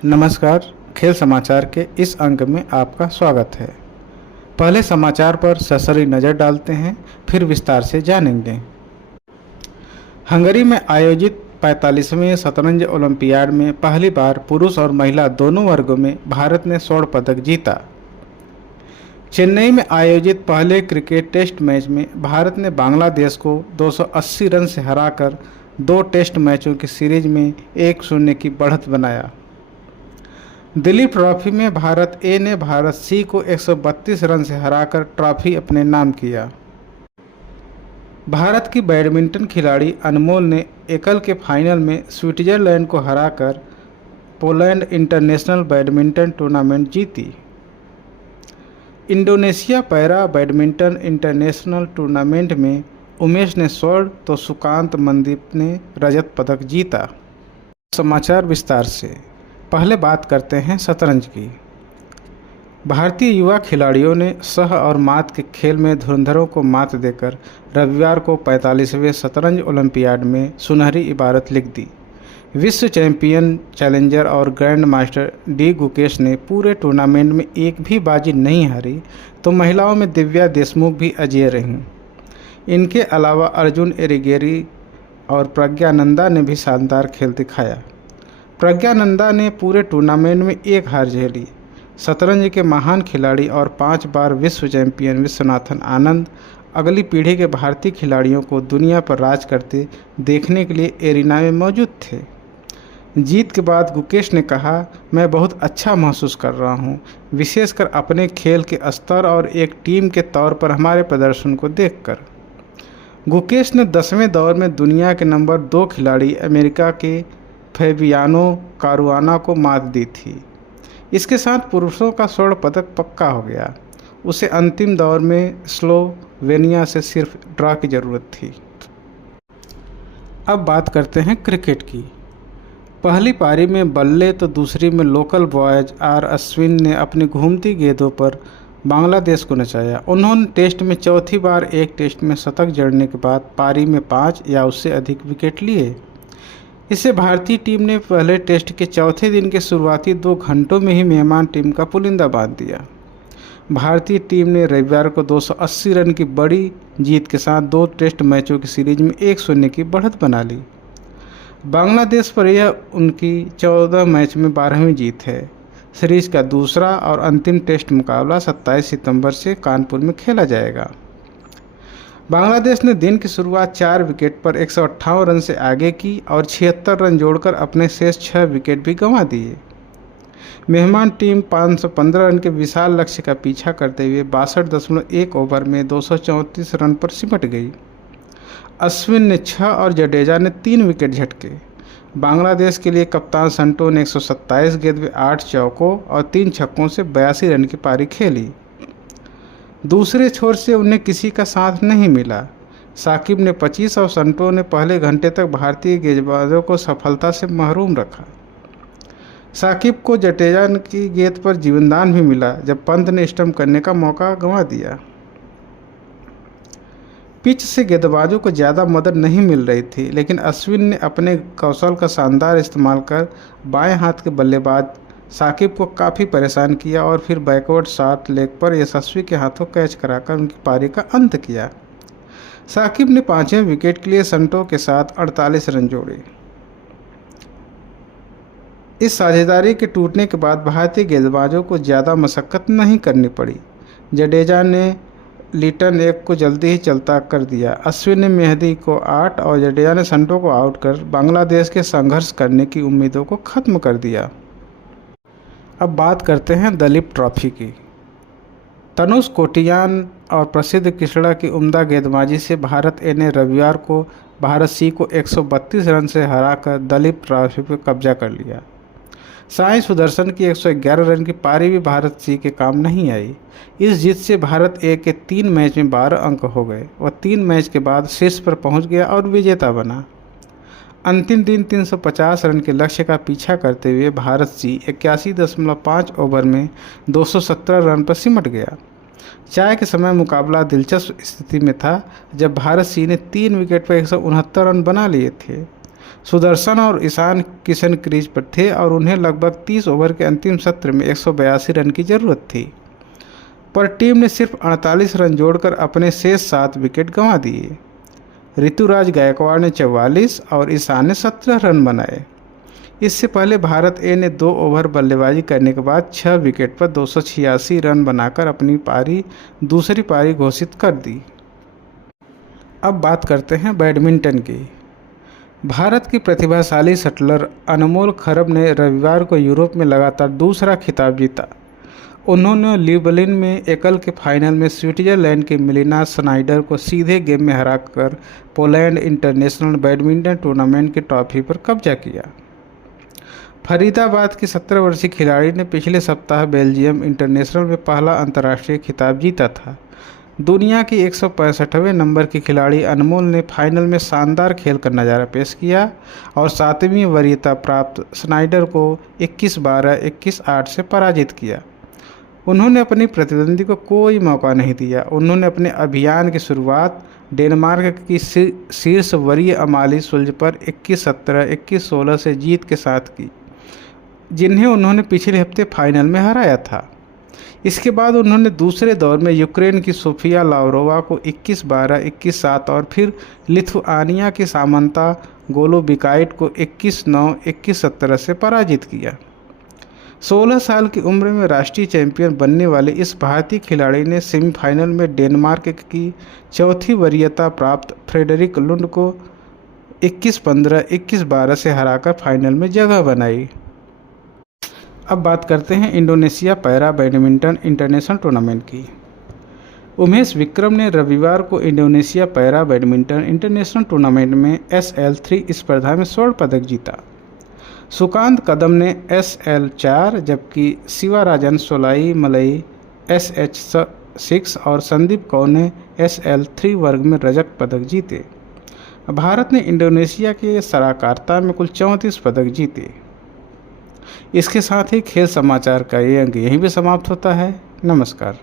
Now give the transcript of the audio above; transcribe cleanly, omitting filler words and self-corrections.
नमस्कार। खेल समाचार के इस अंक में आपका स्वागत है। पहले समाचार पर सरसरी नज़र डालते हैं, फिर विस्तार से जानेंगे। हंगरी में आयोजित 45वें शतरंज ओलंपियाड में पहली बार पुरुष और महिला दोनों वर्गों में भारत ने स्वर्ण पदक जीता। चेन्नई में आयोजित पहले क्रिकेट टेस्ट मैच में भारत ने बांग्लादेश को 280 रन से हराकर 2 टेस्ट मैचों की सीरीज में 1-0 की बढ़त बनाया। दिलीप ट्रॉफी में भारत ए ने भारत सी को 132 रन से हराकर ट्रॉफी अपने नाम किया। भारत की बैडमिंटन खिलाड़ी अनमोल ने एकल के फाइनल में स्विट्जरलैंड को हराकर पोलैंड इंटरनेशनल बैडमिंटन टूर्नामेंट जीती। Indonesia para badminton international tournament में उमेश ने स्वर्ण तो सुकांत मनदीप ने रजत पदक जीता। समाचार विस्तार से। पहले बात करते हैं शतरंज की। भारतीय युवा खिलाड़ियों ने सह और मात के खेल में धुरंधरों को मात देकर रविवार को 45वें शतरंज ओलंपियाड में सुनहरी इबारत लिख दी। विश्व चैंपियन, चैलेंजर और ग्रैंड मास्टर डी गुकेश ने पूरे टूर्नामेंट में एक भी बाजी नहीं हारी, तो महिलाओं में दिव्या देशमुख भी अजेय रहीं। इनके अलावा अर्जुन एरिगेरी और प्रज्ञानंदा ने भी शानदार खेल दिखाया। प्रज्ञानंदा ने पूरे टूर्नामेंट में एक हार झेली। शतरंज के महान खिलाड़ी और 5 बार विश्व चैंपियन विश्वनाथन आनंद अगली पीढ़ी के भारतीय खिलाड़ियों को दुनिया पर राज करते देखने के लिए एरिना में मौजूद थे। जीत के बाद गुकेश ने कहा, मैं बहुत अच्छा महसूस कर रहा हूँ, विशेषकर अपने खेल के स्तर और एक टीम के तौर पर हमारे प्रदर्शन को देखकर। गुकेश ने 10वें दौर में दुनिया के नंबर 2 खिलाड़ी अमेरिका के फैबियानो कारुआना को मात दी थी। इसके साथ पुरुषों का स्वर्ण पदक पक्का हो गया। उसे अंतिम दौर में स्लोवेनिया से सिर्फ ड्रॉ की ज़रूरत थी। अब बात करते हैं क्रिकेट की। पहली पारी में बल्ले तो दूसरी में लोकल बॉयज आर अश्विन ने अपनी घूमती गेंदों पर बांग्लादेश को नचाया। उन्होंने टेस्ट में चौथी बार एक टेस्ट में शतक जड़ने के बाद पारी में 5 या उससे अधिक विकेट लिए। इससे भारतीय टीम ने पहले टेस्ट के चौथे दिन के शुरुआती 2 घंटों में ही मेहमान टीम का पुलिंदा बांध दिया। भारतीय टीम ने रविवार को 280 रन की बड़ी जीत के साथ 2 टेस्ट मैचों की सीरीज में 1-0 की बढ़त बना ली। बांग्लादेश पर यह उनकी 14 मैच में 12वीं जीत है। सीरीज का दूसरा और अंतिम टेस्ट मुकाबला 27 सितंबर से कानपुर में खेला जाएगा। बांग्लादेश ने दिन की शुरुआत 4 विकेट पर 158 रन से आगे की और 76 रन जोड़कर अपने शेष 6 विकेट भी गंवा दिए। मेहमान टीम 515 रन के विशाल लक्ष्य का पीछा करते हुए 62.1 ओवर में 234 रन पर सिमट गई। अश्विन ने 6 और जडेजा ने 3 विकेट झटके। बांग्लादेश के लिए कप्तान संटो ने 127 गेंद में 8 चौकों और 3 छक्कों से 82 रन की पारी खेली। दूसरे छोर से उन्हें किसी का साथ नहीं मिला। साकिब ने 25 और संटो ने पहले घंटे तक भारतीय गेंदबाजों को सफलता से महरूम रखा। साकिब को जडेजा की गेंद पर जीवनदान भी मिला, जब पंत ने स्टंप करने का मौका गंवा दिया। पिच से गेंदबाजों को ज़्यादा मदद नहीं मिल रही थी, लेकिन अश्विन ने अपने कौशल का शानदार इस्तेमाल कर बाएं हाथ के बल्लेबाज साकिब को काफ़ी परेशान किया और फिर बैकवर्ड शॉट लेग पर यशस्वी के हाथों कैच कराकर उनकी पारी का अंत किया। साकिब ने 5वें विकेट के लिए संटो के साथ 48 रन जोड़े। इस साझेदारी के टूटने के बाद भारतीय गेंदबाजों को ज़्यादा मशक्क़त नहीं करनी पड़ी। जडेजा ने लिटन एक को जल्दी ही चलता कर दिया। अश्विन ने मेहदी को 8 और जडेजा ने संटो को आउट कर बांग्लादेश के संघर्ष करने की उम्मीदों को ख़त्म कर दिया। अब बात करते हैं दलीप ट्रॉफी की। तनुष कोटियान और प्रसिद्ध कृष्णा की उम्दा गेंदबाजी से भारत ए ने रविवार को भारत सी को 132 रन से हराकर दलीप ट्रॉफी पर कब्जा कर लिया। साई सुदर्शन की 111 रन की पारी भी भारत सी के काम नहीं आई। इस जीत से भारत ए के 3 मैच में 12 अंक हो गए और 3 मैच के बाद शीर्ष पर पहुंच गया और विजेता बना। अंतिम दिन 350 रन के लक्ष्य का पीछा करते हुए भारत सी 81.5 ओवर में 217 रन पर सिमट गया। चाय के समय मुकाबला दिलचस्प स्थिति में था, जब भारत सी ने 3 विकेट पर 169 रन बना लिए थे। सुदर्शन और ईशान किशन क्रीज पर थे और उन्हें लगभग 30 ओवर के अंतिम सत्र में 182 रन की ज़रूरत थी, पर टीम ने सिर्फ 48 रन जोड़कर अपने शेष 7 विकेट गंवा दिए। ऋतुराज गायकवाड़ ने 44 और ईशान ने 17 रन बनाए। इससे पहले भारत ए ने 2 ओवर बल्लेबाजी करने के बाद 6 विकेट पर 286 रन बनाकर अपनी दूसरी पारी घोषित कर दी। अब बात करते हैं बैडमिंटन की। भारत की प्रतिभाशाली शटलर अनमोल खरब ने रविवार को यूरोप में लगातार दूसरा खिताब जीता। उन्होंने ल्यूबलिन में एकल के फाइनल में स्विट्जरलैंड के मिलिना स्नाइडर को सीधे गेम में हराकर पोलैंड इंटरनेशनल बैडमिंटन टूर्नामेंट की ट्रॉफी पर कब्जा किया। फरीदाबाद की 17 वर्षीय खिलाड़ी ने पिछले सप्ताह बेल्जियम इंटरनेशनल में पहला अंतर्राष्ट्रीय खिताब जीता था। दुनिया की 165वें नंबर की खिलाड़ी अनमोल ने फाइनल में शानदार खेल का नज़ारा पेश किया और 7वीं वरीयता प्राप्त स्नाइडर को 21-12, 21-8 से पराजित किया। उन्होंने अपनी प्रतिद्वंदी को कोई मौका नहीं दिया। उन्होंने अपने अभियान की शुरुआत डेनमार्क की शीर्ष वरीय अमाली सुल्ज पर 21-17, 21-16 से जीत के साथ की, जिन्हें उन्होंने पिछले हफ्ते फाइनल में हराया था। इसके बाद उन्होंने दूसरे दौर में यूक्रेन की सोफिया लावरोवा को 21-12, 21-7 और फिर लिथुआनिया की सामंता गोलोबिकाइट को 21-9, 21-17 से पराजित किया। 16 साल की उम्र में राष्ट्रीय चैंपियन बनने वाले इस भारतीय खिलाड़ी ने सेमीफाइनल में डेनमार्क की चौथी वरीयता प्राप्त फ्रेडरिक लुंड को 21-15, 21-12 से हराकर फाइनल में जगह बनाई। अब बात करते हैं Indonesia para badminton international tournament की। उमेश विक्रम ने रविवार को Indonesia para badminton international tournament में SL3 स्पर्धा में स्वर्ण पदक जीता। सुकांत कदम ने SL4 जबकि शिवाराजन सोलाई मलई SH6 और संदीप कौर ने SL3 वर्ग में रजत पदक जीते। भारत ने इंडोनेशिया के सराकार्ता में कुल 34 पदक जीते। इसके साथ ही खेल समाचार का ये अंक यहीं पे समाप्त होता है। नमस्कार।